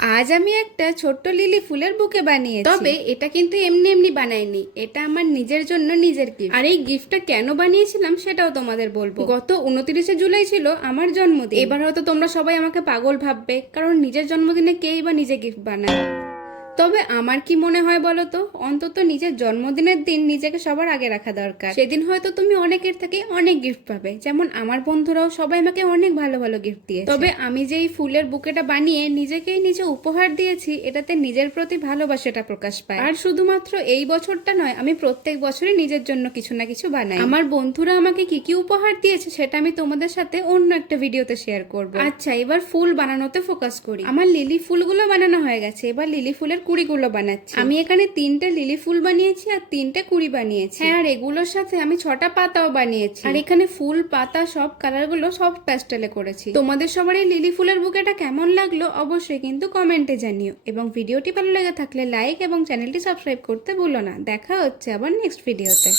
আজ আমি একটা ছোট্ট লিলি ফুলের বুকে বানিয়েছি। তবে এটা কিন্তু এমনি এমনি বানাইনি, এটা আমার নিজের জন্য নিজের গিফট। আর এই গিফটটা কেন বানিয়েছিলাম সেটাও তোমাদের বলবো। গত 29শে জুলাই ছিল আমার জন্মদিন। এবার হয়তো তোমরা সবাই আমাকে পাগল ভাববে, কারণ নিজের জন্মদিনে কেই বা নিজে গিফট বানায়। তবে আমার কি মনে হয় বলো তো, অন্তত নিজের জন্মদিনের দিন নিজেকে সবার আগে রাখা দরকার। সেদিন হয়তো তুমি অনেকের থেকে অনেক গিফট পাবে, যেমন আমার বন্ধুরাও সবাই আমাকে অনেক ভালো ভালো গিফট দিয়েছে। তবে আমি যে এই ফুলের বুকেটা বানিয়ে নিজেকেই নিজে উপহার দিয়েছি, এটাতে নিজের প্রতি ভালোবাসাটা প্রকাশ পায়। আর শুধুমাত্র এই বছরটা নয়, আমি প্রত্যেক বছরই নিজের জন্য কিছু না কিছু বানাই। আমার বন্ধুরা আমাকে কি কি উপহার দিয়েছে সেটা আমি তোমাদের সাথে অন্য একটা ভিডিওতে শেয়ার করব। আচ্ছা, এবার ফুল বানানোতে ফোকাস করি। আমার লিলি ফুলগুলো বানানো হয়ে গেছে, এবার লিলি ফুলের কুড়িগুলো বানাচ্ছি। আমি এখানে 3টে লিলি ফুল বানিয়েছি আর 3টে কুড়ি বানিয়েছি। হ্যাঁ, আর এগুলোর সাথে আমি 6টা পাতাও বানিয়েছি। আর এখানে ফুল পাতা সব কালারগুলো সব প্যাস্টেলে করেছি। তোমাদের সবার এই লিলি ফুলের বুকেটা কেমন লাগলো অবশ্যই কিন্তু কমেন্টে জানিও, এবং ভিডিওটি ভালো লেগে থাকলে লাইক এবং চ্যানেলটি সাবস্ক্রাইব করতে ভুলো না। দেখা হচ্ছে আবার নেক্সট ভিডিওতে।